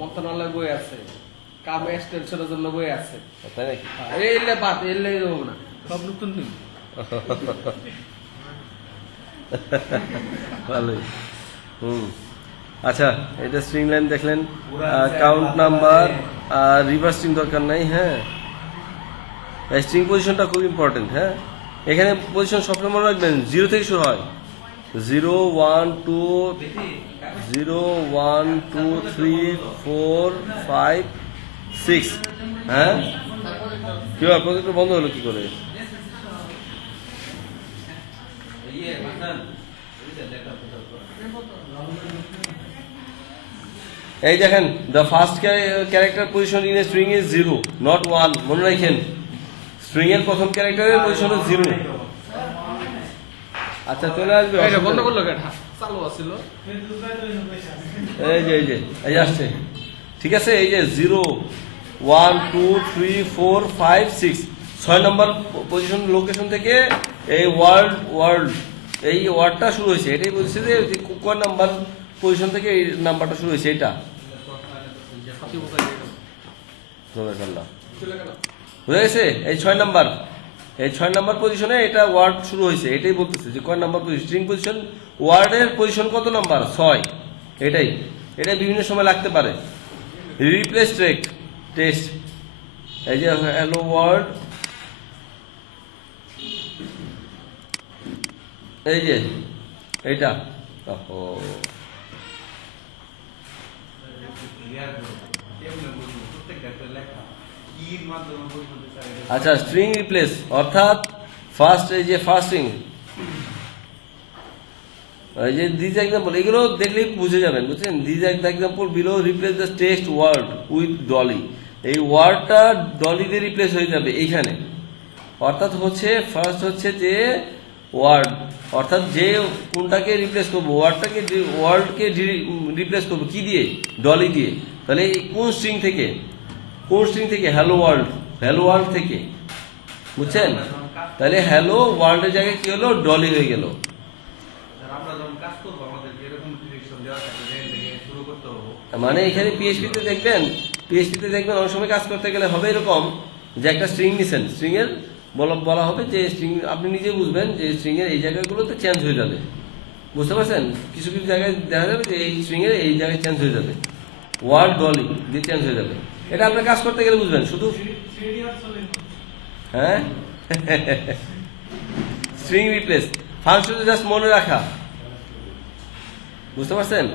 মন্ত্রণালয় বই আছে, কাম এক্সটেনশনের জন্য বই আছে, তাই নাকি? এলে বাদ এলে দেবো না, সব নতুন নিন। ভালোই। আচ্ছা, এটা স্ট্রিং লাইন দেখলেন, কাউন্ট নাম্বার আর রিভার্স স্ট্রিং দরকার নাই। হ্যাঁ, স্ট্রিং পজিশনটা খুব ইম্পর্টেন্ট। হ্যাঁ, এখানে পজিশন সবসময় মনে রাখবেন 0 থেকে শুরু হয়। 0 1 2 0 1 2 3 4 5 6। হ্যাঁ, কি ব্যাপার, প্রজেক্টর বন্ধ হলো কি করে? এই দেখেন, the first character position in a string is 0 not 1। মনে রাখেন, স্ট্রিং এর প্রথম ক্যারেক্টারের পজিশন 0। আচ্ছা, চলে আসবে। বন্ধ করলো কেন? চালু আছিল। এই যে আসছে। ঠিক আছে, এই যে 0 1 2 3 4 5 6 6 নম্বর পজিশন লোকেশন থেকে এই এই ওয়ার্ডটা শুরু হয়েছে। এটাই বলছে যে কোন নাম্বার পজিশন থেকে এই নাম্বারটা শুরু হয়েছে। এটা বুঝা গেছে? এই 6 নাম্বার, এই 6 নাম্বার পজিশনে এটা ওয়ার্ড শুরু হয়েছে। এটাই বলতেছে যে কয় নাম্বার পজিশন, স্ট্রিং পজিশন, ওয়ার্ডের পজিশন কত নাম্বার? 6। এটা বিভিন্ন সময় লাগতে পারে। রিপ্লেস টেক্সট, এই যে হ্যালো ওয়ার্ল্ড, এই যে এইটা। আচ্ছা, স্ট্রিং রিপ্লেস অর্থাৎ ফার্স্ট, এই যে ফার্স্ট স্ট্রিং, এই যে দিস এক্সাম্পল, এগুলো দেখলেই বুঝে যাবেন, বুঝছেন? This example below replace the text word with Dolly. এই ওয়ার্ডটা ডলি দিয়ে রিপ্লেস হয়ে যাবে এইখানে। অর্থাৎ হচ্ছে ফার্স্ট হচ্ছে যে ওয়ার্ড, অর্থাৎ যে কোনটাকে রিপ্লেস করবো, ওয়ার্ডকে রিপ্লেস করবো কি দিয়ে? ডলি দিয়ে। তাহলে কোন স্ট্রিং থেকে? হ্যালো ওয়ার্ল্ড থেকে, বুঝছেন? তাহলে হ্যালো ওয়ার্ল্ডের জায়গায় কি হলো? ডলি হয়ে গেল। মানে এখানে পিএইচপিতে দেখবেন অনেক সময় কাজ করতে গেলে হবে এরকম যে একটা স্ট্রিং নিছেন, স্ট্রিং এর বলা হবে যে স্ট্রিং, আপনি নিজে বুঝবেন যে স্ট্রিং এর এই জায়গাগুলোতে চেঞ্জ হয়ে যাবে। বুঝতে পারছেন? কিছু কিছু জায়গায় দেখা যাবে যে এই স্ট্রিং এর এই জায়গায় চেঞ্জ হয়ে যাবে, ওয়ার্ড ডলি দিয়ে চেঞ্জ হয়ে যাবে। এটা আপনার কাজ করতে গেলে বুঝবেন শুধু। হ্যাঁ, স্ট্রিং রিপ্লেস ফাংশন জাস্ট মনে রাখা, বুঝতে পারছেন?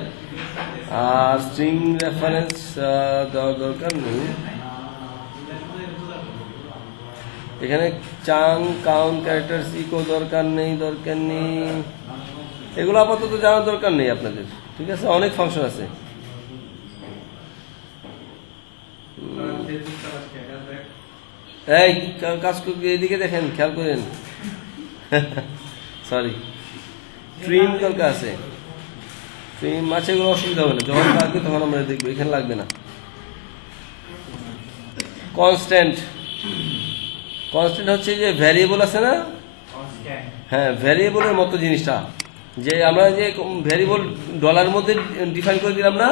আর স্ট্রিং রেফারেন্স দেওয়ার দরকার নেই এখানে। চাং কাউন্ট ক্যারেক্টার ইকো দরকার নেই। এগুলো আপাতত জানার দরকার নেই আপনাদের। ঠিক আছে, অনেক ফাংশন আছে। এই কাজ এদিকে দেখেন, খেয়াল করেন। সরি, ট্রিম দরকার আছে। ট্রিম আছে, এগুলো অসুবিধা হবে না, যখন লাগবে তখন আমরা দেখবো, এখানে লাগবে না। কনস্ট্যান্ট হচ্ছে যে ভ্যারিয়েবল আছে না? হ্যাঁ, ভ্যারিয়েবলের মতো জিনিসটা, যে আমরা যে ভ্যারিয়েবল ডলারের মধ্যে ডিফাইন করে দিলাম না,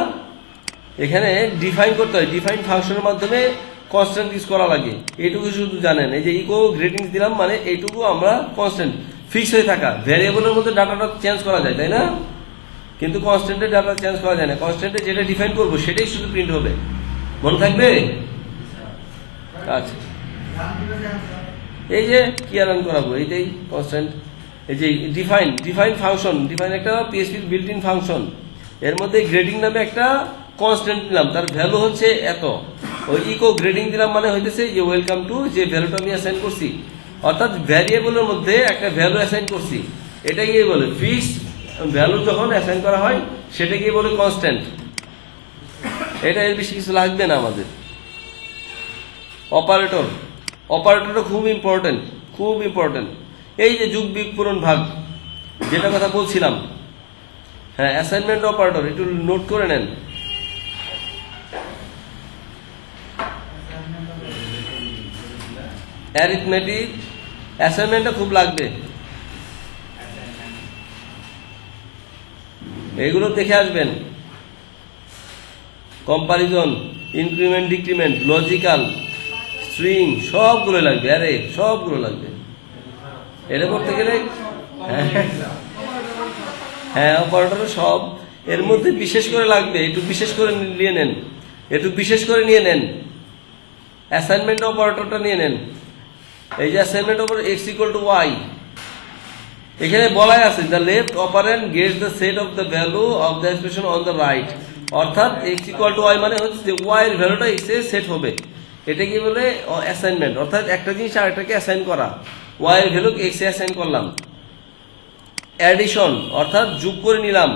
এখানে ডিফাইন করতে হয়। ডিফাইন ফাংশনের মাধ্যমে কনস্ট্যান্ট ইউজ করা লাগে। এইটুকু শুধু জানেন, এই যে ইকো গ্রেটিংস দিলাম মানে এইটুকু আমরা কনস্ট্যান্ট ফিক্স হয়ে থাকা। ভ্যারিয়েবলের মধ্যে ডাটাটা চেঞ্জ করা যায়, তাই না? কিন্তু কনস্ট্যান্টের ডাটা চেঞ্জ করা যায় না। কনস্ট্যান্টে যেটা ডিফাইন করবো সেটাই শুধু প্রিন্ট হবে। মনে থাকবে? আচ্ছা, এই যে কি রান করাবো, এইটাই কনস্ট্যান্ট। এই যে ডিফাইন ফাংশন, ডিফাইন একটা পিএইচপি বিল্ট ইন ফাংশন, এর মধ্যে গ্রেডিং নামে একটা কনস্ট্যান্ট দিলাম, তার ভ্যালু হচ্ছে এত। ওই ইকো গ্রেডিং দিলাম মানে হইতেছে যে ওয়েলকাম টু, যে ভ্যালুটা আমি অ্যাসাইন করছি, অর্থাৎ ভ্যারিয়েবলের মধ্যে একটা ভ্যালু অ্যাসাইন করছি, এটাকেই বলে ফিক্সড ভ্যালু। যখন অ্যাসাইন করা হয় সেটাকেই বলে কনস্ট্যান্ট। এটা এর বেশি কিছু লাগবে না আমাদের। অপারেটরটা খুব ইম্পর্টেন্ট। এই যে যোগ বিয়োগ পূরণ ভাগ, যেটা কথা বলছিলাম, হ্যাঁ, অ্যাসাইনমেন্ট অপারেটর একটু নোট করে নেন। অ্যারিথমেটিক অ্যাসাইনমেন্টটা খুব লাগবে, এগুলো দেখে আসবেন। Comparison, increment, decrement, logical, string, সবগুলো লাগবে। আরে সবগুলো লাগবে। এটা করতে গেলে হ্যাঁ অপারেটর সব এর মধ্যে বিশেষ করে লাগবে। একটু বিশেষ করে নিয়ে নেন, একটু বিশেষ করে নিয়ে নেন। অ্যাসাইনমেন্ট অপারেটরটা নিয়ে নেন। এই যে assignment operator x equal to y, এখানে বলাই আছে the left operant Gates the set of the value of the expression on the right. অর্থাৎ x ইকুয়াল টু y মানে হচ্ছে যে y এর ভ্যালুটা x এ সেট হবে। এটা কি বলে অ্যাসাইনমেন্ট, অর্থাৎ একটা জিনিস আরেকটাকে অ্যাসাইন করা। y এর ভ্যালু x এ অ্যাসাইন করলাম। অ্যাডিশন অর্থাৎ যোগ করে নিলাম।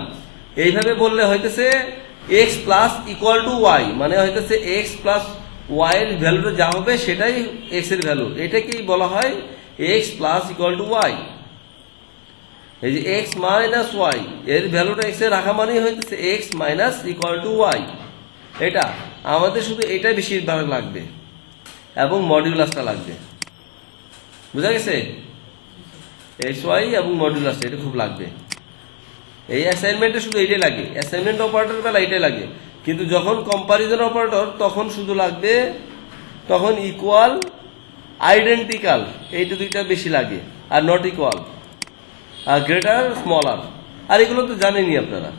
এইভাবে বললে হইতেছে x plus equal to y, মানে হইতেছে x প্লাস y এর ভ্যালুটা যা হবে সেটাই x এর ভ্যালু। এটাকেই বলা হয় x plus equal to y। এই যে x মাইনাস y এর ভ্যালুটা x এ রাখা মানেই হইতেছে x minus equal to y। এটা আমাদের শুধু এটাই বেশিরভাগ লাগবে এবং মডিউলাসটা লাগবে। বুঝা গেছে? xy এবং মডিউলাসটা এটা খুব লাগবে। এই অ্যাসাইনমেন্টে শুধু এইটাই লাগে, অ্যাসাইনমেন্ট অপারেটর বেলা এটাই লাগে। কিন্তু যখন কম্পারিজন অপারেটর তখন শুধু লাগবে, তখন ইকুয়াল, আইডেন্টিক্যাল, এইটা দুইটা বেশি লাগে। আর নট ইকুয়াল, আর গ্রেটার, স্মলার, আর এগুলো তো জানেনই আপনারা।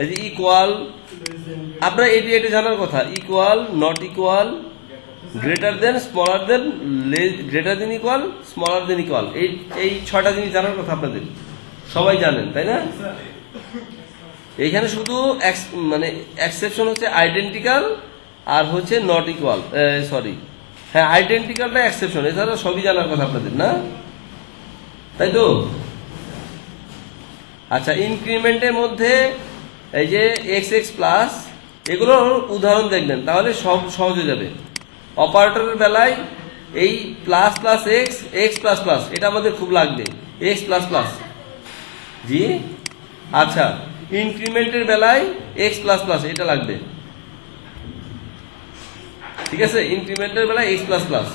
এই যে ইকুয়াল, আপনারা এটা জানার কথা। Equal, not equal, greater than, smaller than, greater than equal, smaller than equal, এই ছয়টা জিনিস জানার কথা আপনাদের। সবাই জানেন তাই না? এইখানে শুধু মানে এক্সেপশন হচ্ছে আইডেন্টিক্যাল আর হচ্ছে নট ইকুয়াল, সরি হ্যাঁ আইডেন্টিক্যালটা এক্সেপশন, এছাড়া সবই জানার কথা আপনাদের, না তাই তো? আচ্ছা, ইনক্রিমেন্টের মধ্যে এই যে এক্স এক্স প্লাস, এগুলোর উদাহরণ দেখবেন তাহলে সব সহজ হয়ে যাবে। অপারেটরের বেলায় এই plus plus x, x plus plus, এটা আমাদের খুব লাগবে, এক্স প্লাস প্লাস। জি আচ্ছা, ইনক্রিমেন্টের বেলায় এক্স প্লাস প্লাস এটা লাগবে, ঠিক আছে? ইনক্রিমেন্টের বেলায় এক্স প্লাস প্লাস।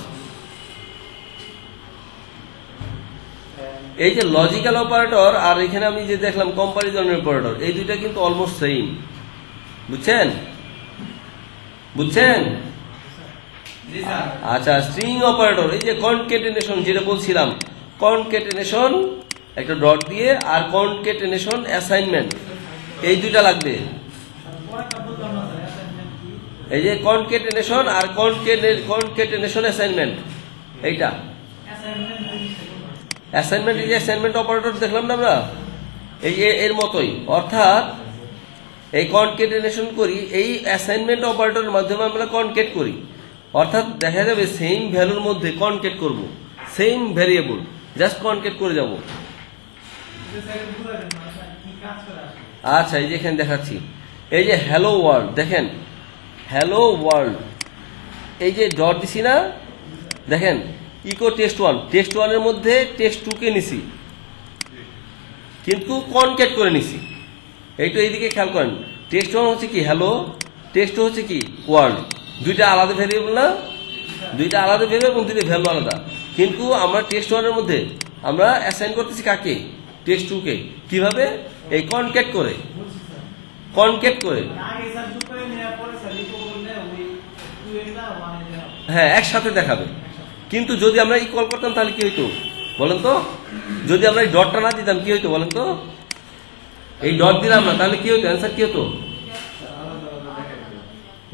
এই যে লজিক্যাল অপারেটর আর এখানে আমি যে দেখলাম কম্পারিজন অপারেটর, এই দুইটা কিন্তু অলমোস্ট সেম। বুঝছেন? বুঝছেন? আচ্ছা, স্ট্রিং অপারেটর, এই যে কনকেটেনেশন যেটা বলছিলাম, কনকেটেনেশন একটা ডট দিয়ে, আর কনকেটেনেশন অ্যাসাইনমেন্ট, এই দুইটা লাগবে। এই যে কনকেটেনেশন আর কনকেটেনেশন অ্যাসাইনমেন্ট, এইটা অ্যাসাইনমেন্ট। এই যে অ্যাসাইনমেন্ট অপারেটর দেখলাম না আমরা, এই এর মতোই। অর্থাৎ এই কনকেটেনেশন করি, এই অ্যাসাইনমেন্ট অপারেটরের মাধ্যমে আমরা কনকেট করি। অর্থাৎ দেখা যাবে সেম ভ্যালুর মধ্যে কনকেট করব, সেম ভ্যারিয়েবল জাস্ট কনকেট করে যাব। আচ্ছা, এই যে এখানে দেখাচ্ছি, এই যে হ্যালো ওয়ার্ল্ড, দেখেন হ্যালো ওয়ার্ল্ড, এই যে ডট দিছি না, দেখেন ইকো টেস্ট ওয়ান, টেস্ট ওয়ানের মধ্যে টেস্ট টু কে নিছি, কিন্তু কনকেট করে নিছি। এইটা এইদিকে খেয়াল করেন, টেস্ট ওয়ান হচ্ছে কি হ্যালো, টেস্ট টু হচ্ছে কি ওয়ার্ল্ড, দুইটা আলাদা ভ্যারিয়েবল না? দুইটা আলাদা ভ্যারিয়েবল এবং দুইটা ভ্যালু আলাদা। কিন্তু আমরা টেস্ট ওয়ানের মধ্যে আমরা অ্যাসাইন করতেছি কাকে? টেস্ট টু কে। কিভাবে? এই কনকেট করে, কনকেট করে, হ্যাঁ একসাথে দেখাবে। কিন্তু যদি আমরা ইকুয়াল করতাম তাহলে কি হইতো বলেন তো? যদি আমরা এই ডটটা না দিতাম কি হইতো বলেন তো? এই ডট দিলাম না, তাহলে কি হইতো? অ্যান্সার কি হতো?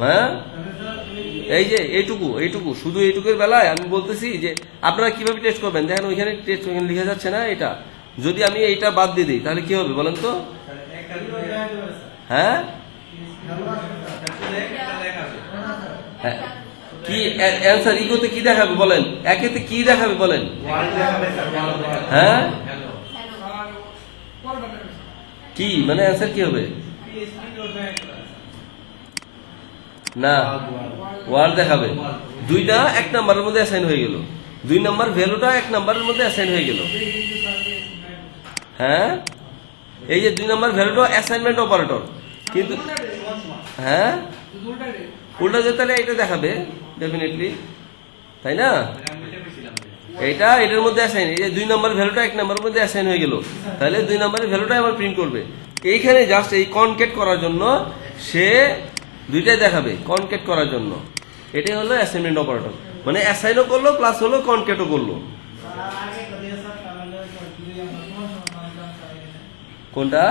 হ্যাঁ, এই যে এইটুকু শুধু এইটুকুর বেলায় আমি বলতেছি যে আপনারা কিভাবে টেস্ট করবেন। দেখেন ওইখানে টেস্ট ওইখানে লিখে যাচ্ছে না, এটা যদি আমি এইটা বাদ দিয়ে দিই তাহলে কি হবে বলেন তো? হ্যাঁ হ্যাঁ, কি অ্যান্সার ইকোতে কি দেখাবে বলেন? একেতে কি দেখাবে বলেন? হ্যাঁ, কি মানে অ্যান্সার কি হবে? না, ওয়ার্ড দেখাবে। দুইটা এক নাম্বারের মধ্যে অ্যাসাইন হয়ে গেল, 2 নাম্বার ভ্যালুটা 1 নাম্বারের মধ্যে অ্যাসাইন হয়ে গেল। হ্যাঁ, এই যে 2 নাম্বার ভ্যালুটা অ্যাসাইনমেন্ট অপারেটর, কিন্তু হ্যাঁ উল্টা যে তাহলে এটা দেখাবে ডেফিনেটলি, তাই না? এটা এটার মধ্যে অ্যাসাইন, এই যে 2 নাম্বার ভ্যালুটা 1 নাম্বারের মধ্যে অ্যাসাইন হয়ে গেল, তাহলে 2 নাম্বারের ভ্যালুটা আবার প্রিন্ট করবে। এইখানে জাস্ট এই কনকেট করার জন্য সে দুইটাই দেখাবে কনকেট করার জন্য। এটাই হলো অ্যাসাইনমেন্ট অপারেটর, মানে অ্যাসাইনও করলো প্লাস হলো কনকেটও করলো। কোনটা?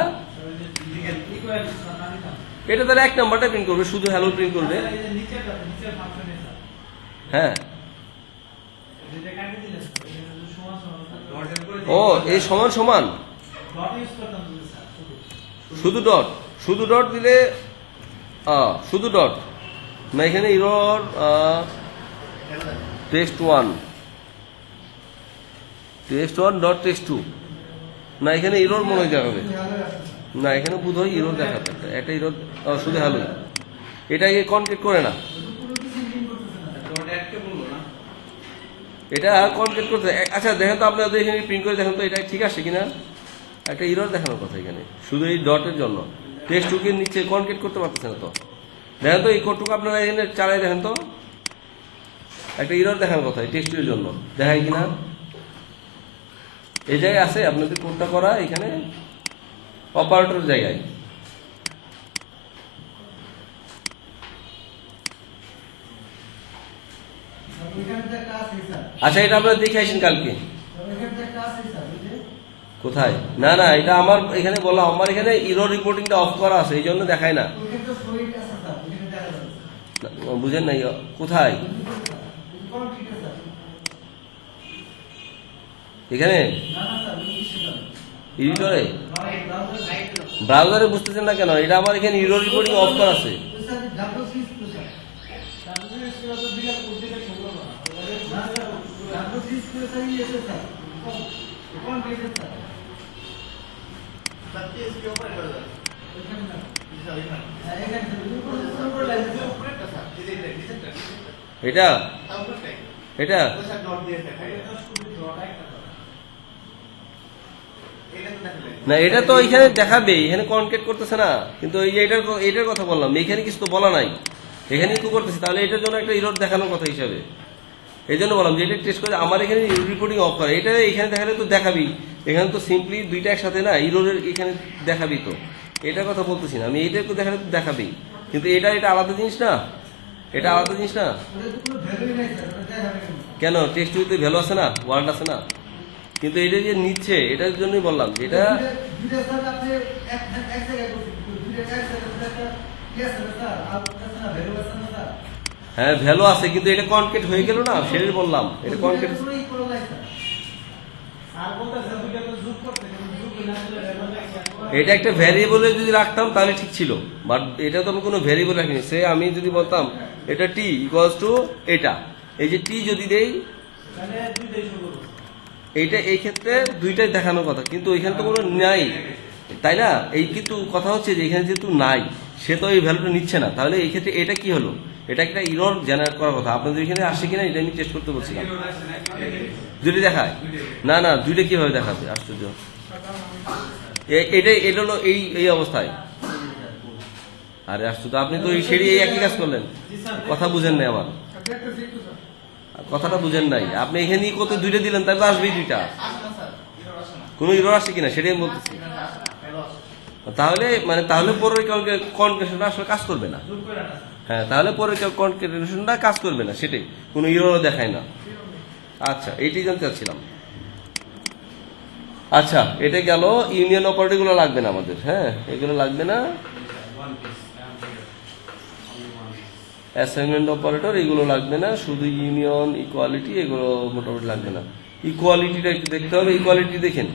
এটা তার এক নাম্বারটা প্রিন্ট করবে, শুধু হ্যালো প্রিন্ট করবে। হ্যাঁ, ও এই সমান সমান শুধু ডট, শুধু ডট দিলে শুধু ডট না, এখানে ইরর test1 ডট test2 না, এখানে ইরর মনে হয় দেখাবে না, এখানে বোধ হয় ইরর দেখাবে একটা ইরর, শুধু হ্যালো। এটা কনকেট করে না, এটা কনকেট করতে। আচ্ছা দেখেন তো আপনাদের এখানে প্রিন্ট করে দেখেন তো এটা ঠিক আছে কিনা। একটা ইরর দেখানোর কথা এখানে শুধু এই ডটের জন্য, test2 কে নিচে কনকেট করতে পারতেছে না। তো দেখেন তো এই কোডটুকু আপনারা এখানে চালাই দেখেন তো, একটা ইরর দেখানোর কথা test2 এর জন্য, দেখায় কিনা। এই জায়গায় আছে আপনাদের কোডটা করা, এখানে অপারেটর জায়গায়। আচ্ছা এটা আপনারা দেখে আসেন কালকে। কোথায়? না না, এটা আমার এখানে বললাম, আমার এখানে ইরর রিপোর্টিংটা অফ করা আছে, এই জন্য দেখায় না। বুঝেন নাই? কোথায়? এখানে এডিটরে, ব্রাউজারে বুঝতেছেন না কেন? এটা আমার এখানে ইরর রিপোর্টিং অফ করা আছে। এটা এটা না, এটা তো এখানে দেখাবে, এখানে কনকেট করতেছে না। কিন্তু এই যে এটার কথা বললাম, এখানে কিছু তো বলা নাই, এখানে কি করতেছে, তাহলে এটার জন্য একটা ইরর দেখানোর কথা হিসাবে। এই জন্য বললাম যে এটা টেস্ট করে আমার এখানে রিপোর্টিং অফ করে, এটা এখানে দেখালে তো দেখাবি। এখানে তো সিম্পলি দুইটা একসাথে না, ইরোরের এখানে দেখাবি। তো এটার কথা বলতেছি না আমি, এইটা তো দেখালে তো দেখাবি, কিন্তু এটা আলাদা জিনিস না, এটা আলাদা জিনিস না। কেন? টেস্ট-2 তে ভ্যালু আছে না, ওয়ার্ড আছে না, কিন্তু এটা যে নিচ্ছে এটার জন্যই বললাম যে এটা হ্যাঁ ভ্যালু আছে, কিন্তু এটা কনকেট হয়ে গেল না, সেটাই বললাম। এটা কনকেট, এটা একটা ভ্যারিয়েবলে যদি রাখতাম তাহলে ঠিক ছিল, বাট এটা তো আমি কোনো ভ্যারিয়েবল রাখিনি। সে আমি যদি বলতাম এটা টি ইকুয়ালস টু এটা, এই যে টি যদি দেই, এইটা এই ক্ষেত্রে দুইটাই দেখানোর কথা, কিন্তু এখানে তো কোনো নাই, তাই না? এই কিন্তু কথা হচ্ছে যে এখানে যেহেতু নাই, সে তো এই ভ্যালুটা নিচ্ছে না, তাহলে এই ক্ষেত্রে এটা কি হলো? এটা একটা ইরর জেনারেট করার কথা। আপনাদের এখানে আসছে কিনা এটা আমি টেস্ট করতে বলছিলাম। দুইটা দেখায় না, না দুইটা কিভাবে দেখাবে? আশ্চর্য। এটা হলো এই অবস্থায়। আরে আশ্চর্য, আপনি তো এই সেটি এই একই কাজ করলেন, কথা বুঝেন নাই আমার কথাটা বুঝেন নাই। আপনি এখানে কত দুইটা দিলেন, তাই তো আসবেই দুইটা। কোন ইরর আসছে কিনা সেটাই আমি বলতেছি। তাহলে মানে তাহলে পরের কনকেশনটা আসলে কাজ করবে না। হ্যাঁ, তাহলে পরের কনকেশনটা কাজ করবে না, সেটাই, কোনো ইররও দেখায় না। আচ্ছা, এইটাই জানতে চাচ্ছিলাম। আচ্ছা, এটা গেল। ইউনিয়ন অপারেটর গুলো লাগবে না আমাদের, হ্যাঁ এগুলো লাগবে না। অ্যাসাইনমেন্ট অপারেটর এগুলো লাগবে না, শুধু ইউনিয়ন, ইকুয়ালিটি এগুলো মোটামুটি লাগবে না। ইকুয়ালিটিটা একটু দেখতে হবে। ইকুয়ালিটি দেখেন,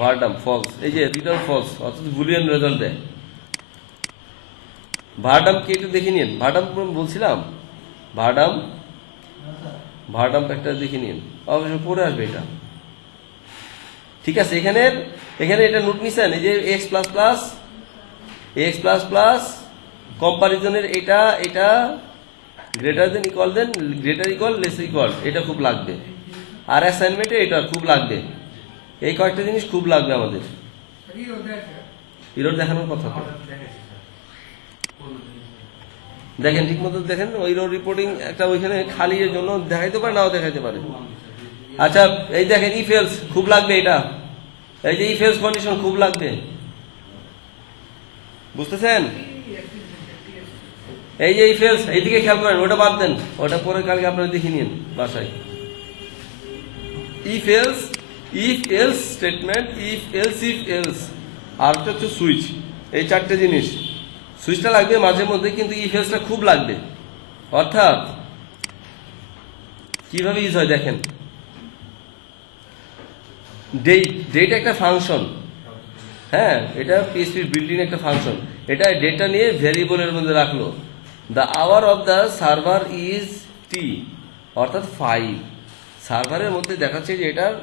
ভারডাম ফলস, এই যে রিটার্ন ফলস অর্থাৎ বুলিয়ান রেজাল্ট দেয়। ভারডাম কি একটু দেখে নিন। ভারডাম বলছিলাম, ভারডাম একটা দেখে নিন, অবশ্য পরে আসবে এটা। ঠিক আছে, এখানে এটা নোট নিছেন, এই যে এক্স প্লাস প্লাস কম্পারিজনের এটা greater than equal than, greater equal less equal, এটা খুব লাগবে। আর অ্যাসাইনমেন্টে এটা খুব লাগবে। এই কয়েকটা জিনিস খুব লাগবে আমাদের। ইরর দেখানোর কথা তো দেখেন, ঠিক মতো দেখেন। ওই ইরর রিপোর্টিং একটা ওইখানে খালি এর জন্য দেখাইতে পারে, নাও দেখাইতে পারে। আচ্ছা, এই দেখেন ইফ এলস খুব লাগবে, এটা এই যে ইফ এলস কন্ডিশন খুব লাগবে, বুঝতেছেন? এই যে ইফ এলস, এইদিকে খেয়াল করেন, ওটা বাদ দেন, ওটা পরে কালকে আপনারা দেখে নিন বাসায়। If else, if else statement, if else, if else, আর একটা হচ্ছে সুইচ। এই চারটে জিনিস, সুইচটা লাগবে মাঝে মধ্যে, কিন্তু ইফ এলসটা খুব লাগবে। অর্থাৎ কিভাবে ইউজ হয় দেখেন, ডেট একটা ফাংশন, হ্যাঁ, এটা পিএইচপি বিল্ট-ইন একটা ফাংশন। এটা ডেটা নিয়ে ভ্যারিয়েবলের মধ্যে রাখলো, the hour of the server is T, অর্থাৎ 5। সার্ভারের মধ্যে দেখাচ্ছে যে এটার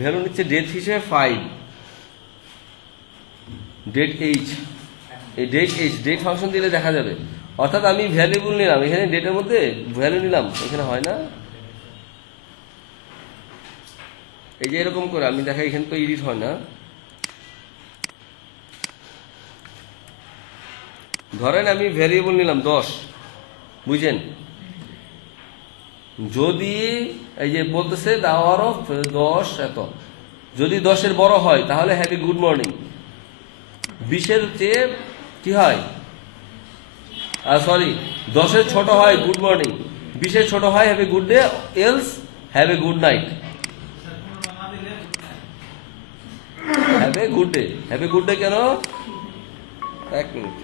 ভ্যালু নিচ্ছে ডেট হিসেবে 5, ডেট এইচ। এই ডেট ফাংশন দিলে দেখা যাবে। অর্থাৎ আমি ভ্যারিয়েবল নিলাম, এখানে ডেটের মধ্যে ভ্যালু নিলাম, এখানে হয় না, এই যে এরকম করে আমি দেখাই, এখানে তো এডিট হয় না। ধরেন আমি ভ্যারিয়েবল নিলাম 10, বুঝছেন? যদি এই যে বলতেছে দ্য আওয়ার অফ 10 এত, যদি 10-এর বড় হয় তাহলে হ্যাপি গুড মর্নিং, 20-এর চেয়ে কি হয়, সরি 10-এর ছোট হয় গুড মর্নিং, 20-এর ছোট হয় have a good day, else have a good night. Have a good day, have a good day কেন? এক মিনিট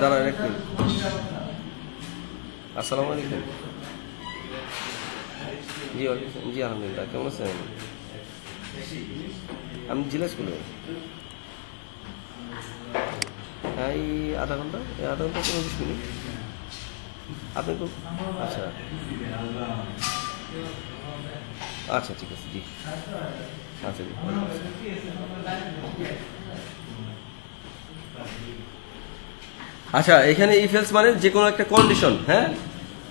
দাঁড়ান, এক মিনিট। আসসালামু আলাইকুম। জি জি আলহামদুলিল্লাহ, কেমন আছেন? আমি জেলা স্কুলে। এই আধা ঘন্টা 15-20 মিনিট। আপনি তো আচ্ছা আচ্ছা, ঠিক আছে, জি আচ্ছা জি। আচ্ছা, এখানে ইফ এলস মানে যে কোনো একটা কন্ডিশন, হ্যাঁ,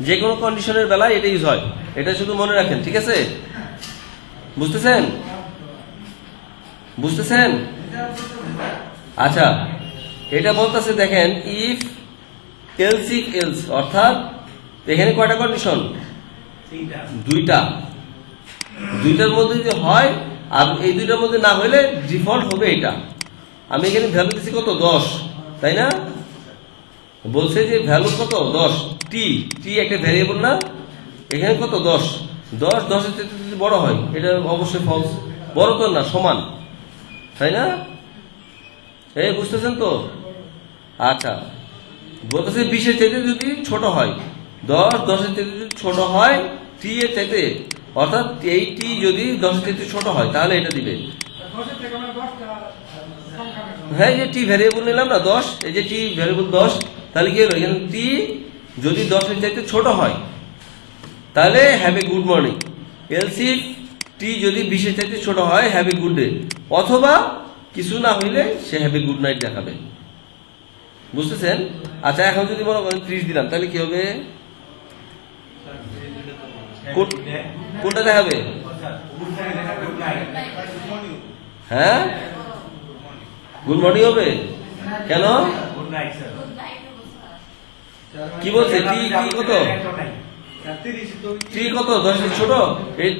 যে কোনো কন্ডিশনের বেলায় এটা ইউজ হয়, এটা শুধু মনে রাখেন, ঠিক আছে? বুঝতেছেন? বুঝতেছেন? আচ্ছা, এটা বলতেছে দেখেন, ইফ এলস, ইফ এলস, অর্থাৎ এখানে কয়টা কন্ডিশন? দুইটার মধ্যে যদি হয়, আর এই দুইটার মধ্যে না হলে ডিফল্ট হবে এটা। আমি এখানে ভ্যালু দিচ্ছি কত? 10, তাই না? বলছে যে ভ্যালু কত? 10। টি একটা ভ্যারিয়েবল না, এখানে কত? 10। 10-এর চেয়ে যদি বড় হয় এটা অবশ্যই ফলস, বড় তো না, সমান, তাই না? এই বুঝতেছেন তো? আচ্ছা, বলতেছে 20-এর চাইতে যদি ছোট হয়, 10-এর চাইতে যদি ছোট হয় টি এর চাইতে, অর্থাৎ এই টি যদি 10-এর চাইতে ছোট হয় তাহলে এটা দিবে। হ্যাঁ, যে টি ভ্যারিয়েবল নিলাম না 10, এই যে টি ভ্যারিয়েবল 10, তাহলে কি হলো, এখানে টি যদি 10-এর চাইতে ছোট হয় তাহলে have a good morning, else if T যদি 20-এর চাইতে ছোট হয় হ্যাভ এ গুড ডে, অথবা কিছু না হইলে সে হ্যাভ এ গুড নাইট দেখাবে। বুঝতেছেন? আচ্ছা, এখন যদি মনে করেন 30 দিলাম তাহলে কি হবে? কোনটা দেখাবে? হ্যাঁ, গুড মর্নিং হবে কেন? কি বলছে? টি কত? টি কত? 10-এর ছোট? এই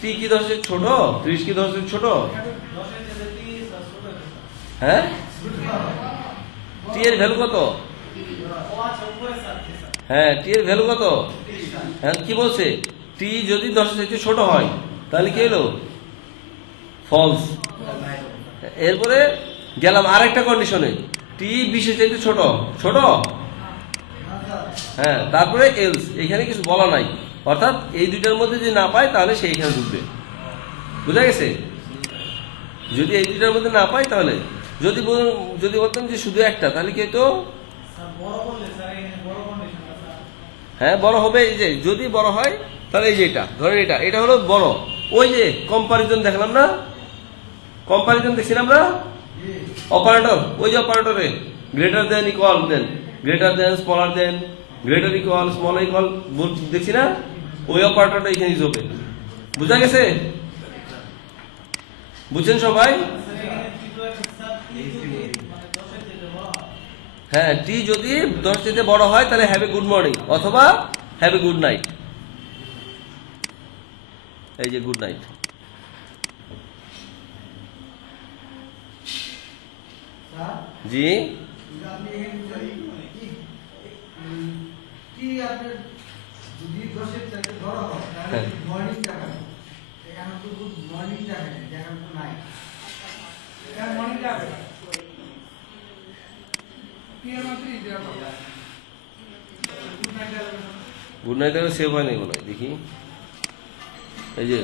টি কি 10-এর ছোট? 30 কি 10-এর ছোট? হ্যাঁ, টি এর ভ্যালু কত? হ্যাঁ, টি এর ভ্যালু কত? হ্যাঁ, কি বলছে? টি যদি 10-এর চাইতে ছোট হয় তাহলে কি হলো? ফলস। এরপরে গেলাম আরেকটা কন্ডিশনে, টি 20-এর চাইতে ছোট, হ্যাঁ, তারপরে এলস, এখানে কিছু বলা নাই, অর্থাৎ এই দুইটার মধ্যে যদি না পায় তাহলে সে এখানে ঢুকবে। বুঝা গেছে? যদি এই দুইটার মধ্যে না পায় তাহলে, যদি বলতাম যে শুধু একটা, তাহলে কি হতো? হ্যাঁ, বড় হবে। এই যে যদি বড় হয় তাহলে এই যে এটা ধরেন, এটা হলো বড়। ওই যে কম্পারিজন দেখলাম না, কম্পারিজন দেখছিলাম না, অপারেটর, ওই যে অপারেটরে greater than, equal than, greater than, smaller than, greater equal, smaller equal দেখছি না, ওই অপারেটরটা এখানে ইউজ হবে। বুঝা গেছে? বুঝছেন সবাই? হ্যাঁ, টি যদি 10 থেকে বড় হয় তাহলে হ্যাভ এ গুড মর্নিং, অথবা হ্যাভ এ গুড নাইট। এই যে গুড নাইট। জি, আপনি কি আপনার যদি 10-এর চাইতে বড় হয় তাহলে মর্নিং টাকা এখন তো মর্নিং টাকা নেই, এখন তো নাই। এখন মর্নিং টাকা কি মাত্রই দেওয়া হবে। গুড নাইট আর সেভ হয় নাই মনে হয়, দেখি এই যে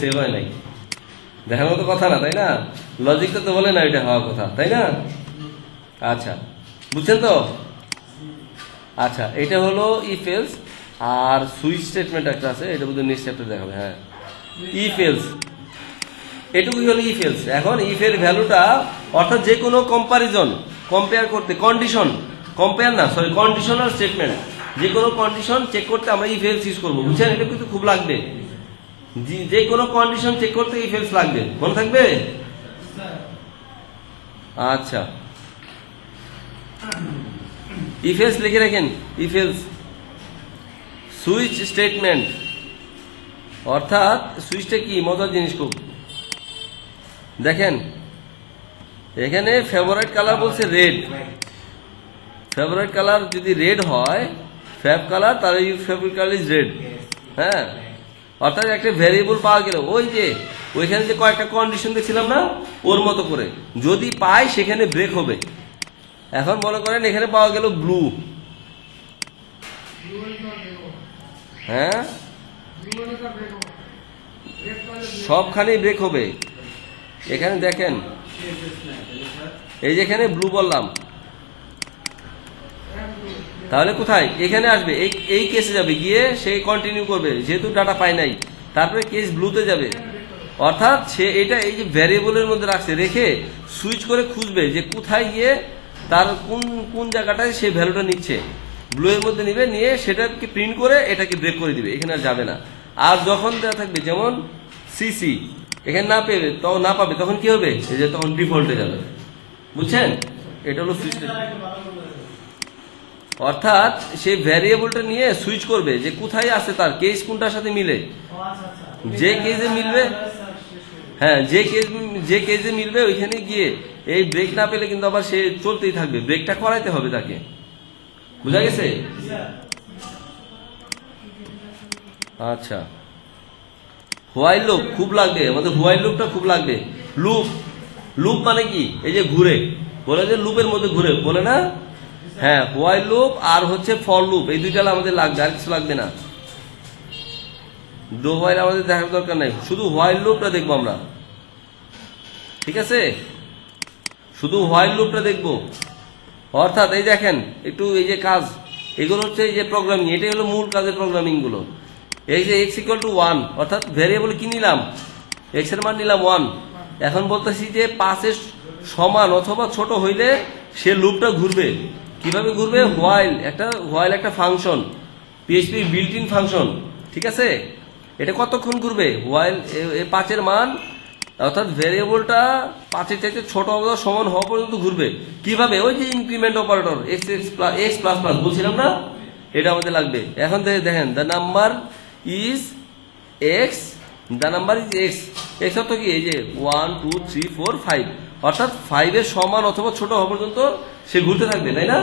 সেভ হয় নাই, দেখার মতো কথা না, তাই না? লজিকটা তো বলে না এটা হওয়ার কথা, তাই না? আচ্ছা, বুঝছেন তো? আচ্ছা, এটা হলো ইফ এলস। আর সুইচ স্টেটমেন্ট একটা আছে, এটা বোধহয় নেক্সট চ্যাপ্টারে দেখাবে। হ্যাঁ, ইফ এলস, এটুকুই হলো ইফ এলস। এখন ইফ এর ভ্যালুটা অর্থাৎ যে কোনো কম্পারিজন, কম্পেয়ার করতে, কন্ডিশন, কম্পেয়ার না সরি কন্ডিশনাল স্টেটমেন্ট, যে কোনো কন্ডিশন চেক করতে আমরা ইফ এলস ইউজ করবো, বুঝছেন? এটা কিন্তু খুব লাগবে, যে কোনো কন্ডিশন চেক করতে ইফ এলস লাগবে, মনে থাকবে? আচ্ছা, ইফ এলস লিখে রাখেন। ইফ এলস সুইচ স্টেটমেন্ট, অর্থাৎ সুইচটা কি মজার জিনিস খুব। দেখেন এখানে ফেভারিট কালার বলছে রেড। ফেভারিট কালার যদি রেড হয়, ফেভ কালার, তাহলে ফেভারিট কালার ইজ রেড। হ্যাঁ, অর্থাৎ একটা ভ্যারিয়েবল পাওয়া গেল, ওই যে ওইখানে যে কয়েকটা কন্ডিশন দেখছিলাম না, ওর মতো করে যদি পাই সেখানে ব্রেক হবে। এখন মনে করেন এখানে পাওয়া গেল ব্লু, হ্যাঁ সবখানেই ব্রেক হবে। এখানে দেখেন এই যেখানে ব্লু বললাম, তাহলে কোথায়? এখানে আসবে, এই কেসে যাবে, গিয়ে সে কন্টিনিউ করবে, যেহেতু ডাটা পায় নাই, তারপরে কেস ব্লুতে যাবে। অর্থাৎ সে এটা এই যে ভ্যারিয়েবলের মধ্যে রাখছে, রেখে সুইচ করে খুঁজবে যে কোথায় গিয়ে তার কোন জায়গাটায় সে ভ্যালুটা নিচ্ছে, ব্লু এর মধ্যে নিবে, নিয়ে সেটাকে প্রিন্ট করে এটাকে ব্রেক করে দিবে, এখানে আর যাবে না। আর যখন দেওয়া থাকবে যেমন সিসি, এখানে না পেবে, তখন না পাবে, তখন কি হবে? এই যে তখন ডিফল্টে যাবে, বুঝছেন? এটা হলো সুইচ। অর্থাৎ সে ভ্যারিয়েবলটা নিয়ে সুইচ করবে যে কোথায় আছে, তার কেস কোনটার সাথে মিলে, যে কেসে মিলবে, হ্যাঁ যে কেসে মিলবে ওইখানে গিয়ে এই ব্রেক না পেলে কিন্তু আবার সে চলতেই থাকবে, ব্রেকটা করাইতে হবে তাকে, বুঝা গেছে? আচ্ছা, হোয়াইল লুপ খুব লাগবে আমাদের, হোয়াইল লুপটা খুব লাগবে। লুপ, লুপ মানে কি? এই যে ঘুরে, বলে যে লুপের মধ্যে ঘুরে, বলে না? হ্যাঁ, হোয়াইল লুপ আর হচ্ছে ফর লুপ, এই দুইটা আমাদের লাগবে, আর কিছু লাগবে না। ডো হোয়াইল আমাদের দেখার দরকার নাই, শুধু হোয়াইল লুপটা দেখবো আমরা, ঠিক আছে? শুধু হোয়াইল লুপটা দেখবো। অর্থাৎ এই দেখেন একটু, এই যে কাজ, এগুলো হচ্ছে এই যে প্রোগ্রামিং, এটাই হলো মূল কাজের প্রোগ্রামিং গুলো। এই যে x = 1, অর্থাৎ ভ্যারিয়েবল কি নিলাম? x এর মান নিলাম 1। এখন বলতেছি যে 5 এর সমান অথবা ছোট হইলে সে লুপটা ঘুরবে। কিভাবে ঘুরবে? হোয়াইল একটা function, PHP built in function, ঠিক আছে? এটা কতক্ষণ ঘুরবে? হোয়াইল 5 এর মান, অর্থাৎ ভ্যারিয়েবলটা 5 এর চাইতে ছোট অথবা সমান হওয়া পর্যন্ত ঘুরবে। কিভাবে? ওই যে increment operator, x plus plus বলছিলাম না, এটা আমাদের লাগবে। এখন দেখেন, the number is x, the number is x, x অর্থ কি? এই যে 1 2 3 4 5, অর্থাৎ 5 এর সমান অথবা ছোট হওয়া পর্যন্ত সে ঘুরতে থাকবে, তাই না?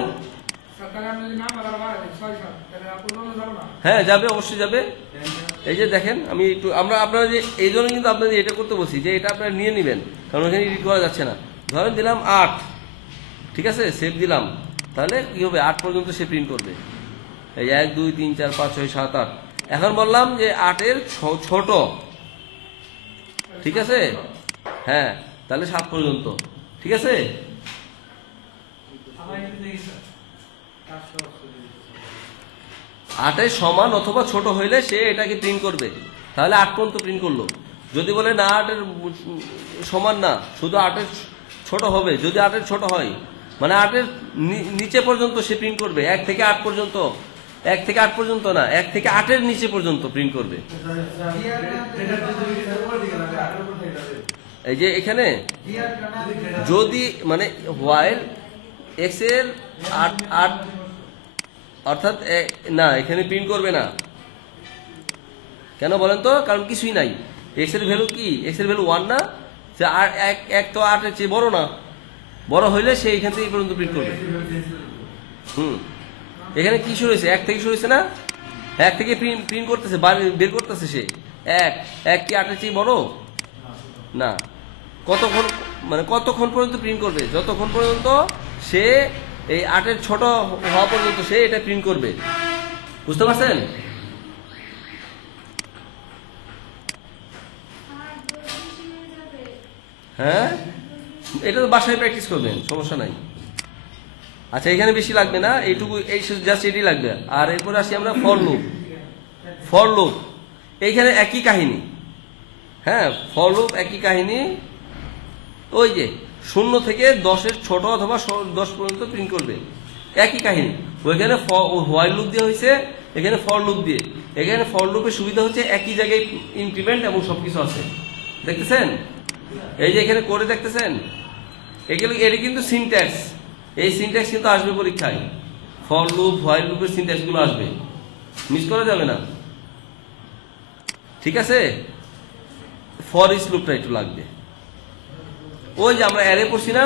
হ্যাঁ যাবে, অবশ্যই যাবে। এই যে দেখেন, আমি একটু আপনারা যে এই জন্য কিন্তু আপনাদের এটা করতে বলছি যে এটা আপনারা নিয়ে নেবেন, কারণ এখানে এডিট করা যাচ্ছে না। ধরেন দিলাম 8, ঠিক আছে, সেভ দিলাম, তাহলে কি হবে? 8 পর্যন্ত সে প্রিন্ট করবে। এই 1 2 3 4 5 6 7 8। এখন বললাম যে 8 এর ছোট, ঠিক আছে? হ্যাঁ, তাহলে 7 পর্যন্ত, ঠিক আছে? 8 এর সমান অথবা ছোট হইলে সে এটাকে প্রিন্ট করবে, তাহলে 8 পর্যন্ত প্রিন্ট করলো। যদি বলে না 8 এর সমান না, শুধু 8 এর ছোট হবে, যদি 8 এর ছোট হয় মানে 8 এর নিচে পর্যন্ত সে প্রিন্ট করবে, 1 থেকে 8 পর্যন্ত, 1 থেকে 8 পর্যন্ত না, 1 থেকে 8 এর নিচে পর্যন্ত প্রিন্ট করবে। এই যে এখানে যদি মানে হোয়াইল x এর 8 অর্থাৎ না, এখানে প্রিন্ট করবে না, কেন বলেন তো? কারণ কিছুই নাই। x এর ভ্যালু কি? x এর ভ্যালু 1 না, 1 তো 8 এর চেয়ে বড় না, বড় হইলে সে এখান থেকে এই পর্যন্ত প্রিন্ট করবে। এখানে কি শুরু হয়েছে? 1 থেকে শুরু হয়েছে না? 1 থেকে প্রিন্ট করতেছে, বের করতেছে সে। 1 কি 8 এর চেয়ে বড় না? কতক্ষণ পর্যন্ত প্রিন্ট করবে? যতক্ষণ পর্যন্ত সে এই 8 এর ছোট হওয়া পর্যন্ত সে এটা প্রিন্ট করবে। বুঝতে পারছেন? হ্যাঁ, এটা তো বাসায় প্র্যাকটিস করবেন, সমস্যা নাই। আচ্ছা, এখানে বেশি লাগবে না, এইটুকু, এই জাস্ট এটাই লাগবে। আর এরপরে আসি আমরা ফর লুপ। এইখানে একই কাহিনী। হ্যাঁ, ফর লুপ একই কাহিনী। ওই যে 0 থেকে 10 এর ছোট অথবা 10 পর্যন্ত প্রিন্ট করবে, একই কাহিনী। ওইখানে হোয়াইল লুপ দিয়ে হয়েছে, এখানে ফর লুপ দিয়ে। এখানে ফর লুপের সুবিধা হচ্ছে একই জায়গায় ইনক্রিমেন্ট এবং সবকিছু আছে। দেখতেছেন? এই যে এখানে করে দেখতেছেন, এটা কিন্তু সিনট্যাক্স। এই সিনট্যাক্স কিন্তু আসবে পরীক্ষায়। ফর লুপ, হোয়াইল লুপের সিনট্যাক্স গুলো আসবে, মিস করা যাবে না। ঠিক আছে? ফর ইচ লুপটা একটু লাগবে। ওই যে আমরা অ্যারে পড়ছি না,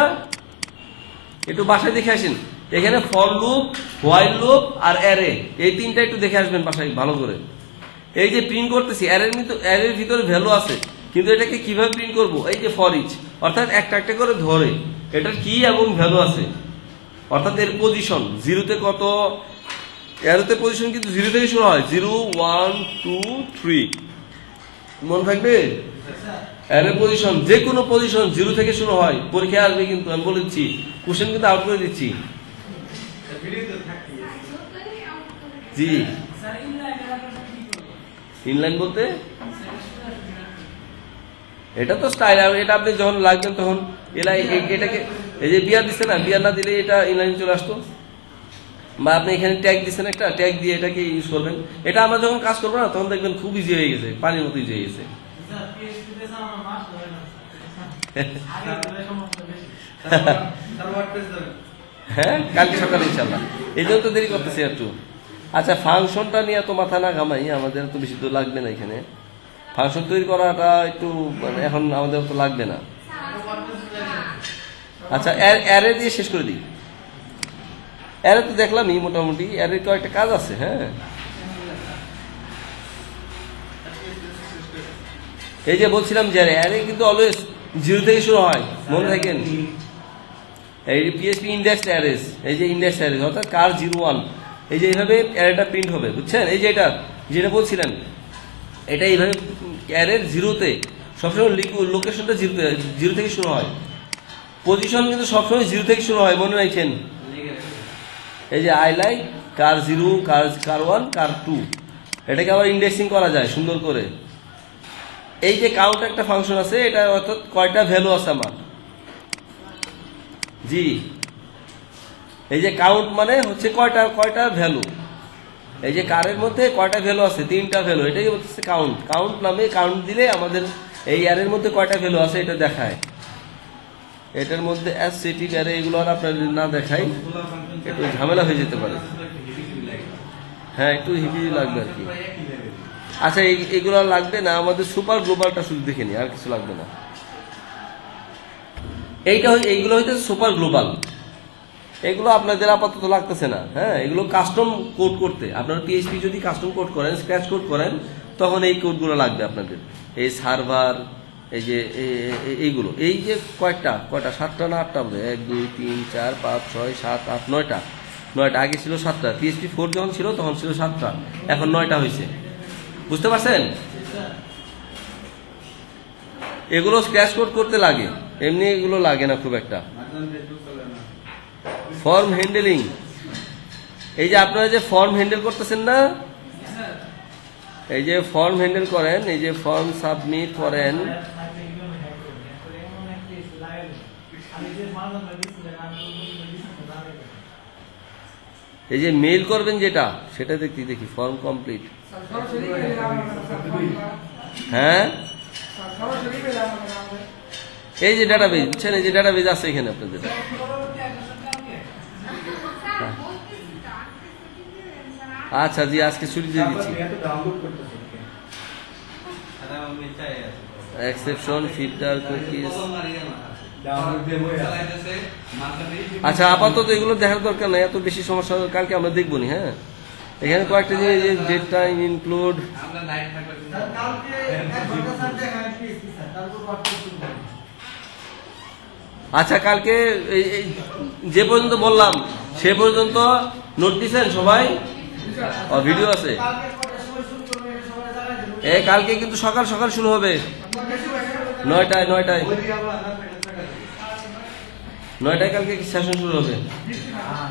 একটু বাসায় দেখে আসেন। এখানে ফর লুপ, হোয়াইল লুপ আর অ্যারে, এই তিনটা একটু দেখে আসবেন বাসায় ভালো করে। এই যে প্রিন্ট করতেছি, অ্যারের ভিতরে ভ্যালু আছে, কিন্তু এটাকে কিভাবে প্রিন্ট করব? এই যে ফর ইচ, অর্থাৎ একটা একটা করে ধরে এটার কি এবং ভ্যালু আছে, অর্থাৎ এর পজিশন 0 কত। অ্যারোতে পজিশন কিন্তু 0 থেকে শুরু হয়, 0 1 2 3। মনে থাকবে? অ্যারে পজিশন, যে কোনো পজিশন 0 থেকে শুরু হয়। পরীক্ষায় আসবে কিন্তু, আমি বলে দিচ্ছি, কোশ্চেন কিন্তু আউট করে দিচ্ছি। জি, ইনলাইন বলতে এটা তো স্টাইল। আর এটা আপনি যখন লাগবেন তখন এটাকে, এই যে বিয়ার দিচ্ছে না, বিয়ার না দিলে এটা ইনলাইন চলে আসতো। বা আপনি এখানে ট্যাগ দিচ্ছেন, একটা ট্যাগ দিয়ে এটাকে ইউজ করবেন। এটা আমরা যখন কাজ করবো না, তখন দেখবেন খুব ইজি হয়ে গেছে, পানির মতো ইজি হয়ে গেছে। হ্যাঁ, কালকে সকালে ইনশাল্লাহ। এই জন্য তো দেরি করতেছি একটু। আচ্ছা, ফাংশনটা নিয়ে তো মাথা না ঘামাই, আমাদের তো বেশি তো লাগবে না এখানে। ফাংশন তৈরি করাটা একটু এখন আমাদের তো লাগবে না। আচ্ছা, অ্যারে দিয়ে শেষ করে দিই। অ্যারে তো দেখলামই মোটামুটি, অ্যারে তো একটা কাজ আছে। হ্যাঁ, এই যে বলছিলাম যে অ্যারে কিন্তু অলওয়েজ 0 থেকে শুরু হয়, মনে থাকেন। এই পিএইচপি ইন্ডেক্সড অ্যারেস, এই যে ইন্ডেক্সড অ্যারেস অর্থাৎ কার 0 1, এই যে এইভাবে অ্যারেটা প্রিন্ট হবে, বুঝছেন? এই যে এটা যেটা বলছিলেন, এটা এইভাবে অ্যারের 0-তে সবসময় লোকেশনটা 0 থেকে শুরু হয়। পজিশন কিন্তু সবসময় 0 থেকে শুরু হয়, মনে রাখেন। এই যে আই লাইক কার 0, কার 1, কার 2, এটাকে আবার ইন্ডেক্সিং করা যায় সুন্দর করে। এই যে কাউন্ট একটা ফাংশন আছে, এটা অর্থাৎ কয়টা ভ্যালু আছে আমার। জি, এই যে কাউন্ট মানে হচ্ছে কয়টা ভ্যালু। এই যে কারের মধ্যে কয়টা ভ্যালু আছে, 3টা ভ্যালু, এটাই হচ্ছে কাউন্ট। কাউন্ট নামে কাউন্ট দিলে আমাদের এই অ্যারের মধ্যে কয়টা ভ্যালু আছে এটা দেখায়। এটার মধ্যে অ্যাসোসিয়েটিভ অ্যারে এগুলো আর আপনার না দেখাই, একটু ঝামেলা হয়ে যেতে পারে। হ্যাঁ, একটু হিবি লাগবে আর কি। আচ্ছা, এগুলো লাগবে না, আমাদের সুপার গ্লোবালটা শুধু দেখে নি, আর কিছু লাগবে না। এইগুলো হইতে সুপার গ্লোবাল, এগুলো আপনাদের আপাতত লাগতেছে না। হ্যাঁ, এগুলো কাস্টম কোড করতে, আপনারা পিএইচপি যদি কাস্টম কোড করেন, স্ক্র্যাচ কোড করেন, তখন এই কোডগুলো লাগবে আপনাদের। এই সার্ভার, এই যে এইগুলো, এই যে কয়টা 7টা না 8টা হবে, 1 2 3 4 5 6 7 8 9টা। আগে ছিল 7টা, পিএইচপি 4 যখন ছিল তখন ছিল 7টা, এখন 9টা হয়েছে। বুঝতে পারছেন? এগুলো স্ক্র্যাচ কোড করতে লাগে, এমনি এগুলো লাগে না খুব একটা। ফর্ম হ্যান্ডেলিং, এই যে আপনারা যে ফর্ম হ্যান্ডেল করতেছেন না, এই যে ফর্ম হ্যান্ডেল করেন, এই যে ফর্ম সাবমিট করেন, এই যে মেইল করবেন যেটা, সেটা দেখি ফর্ম কমপ্লিট। হ্যাঁ, এই যে ডাটাবেজ, বুঝছেন? এই যে ডাটাবেজ আছে এখানে আপনাদের। আচ্ছা জি, আজকে ছুটি দিয়ে দিচ্ছি। এক্সেপশন, ফিল্টার, কুকিজ, আচ্ছা আপাতত এগুলো দেখার দরকার নাই, এত বেশি সমস্যা কালকে আমরা দেখবো নি। হ্যাঁ, এখানে কয়েকটা জিনিস ডেট টাইম ইনক্লুড। স্যার কালকে 1 ঘন্টা স্যার দেখায় পিএসসি স্যার, তারপর হোয়াটসঅ্যাপ শুরু করব। আচ্ছা কালকে এই যে পর্যন্ত বললাম সে পর্যন্ত নোট দিছেন সবাই? ভিডিও আছে। কালকে কটার সময় শুরু করবেন এটা সবাই জানাই দেবেন। কালকে কিন্তু সকাল সকাল শুরু হবে, কটার সময় শুরু করবেন? 9টায় 9টায় 9টায় কালকে সেশন শুরু হবে। হ্যাঁ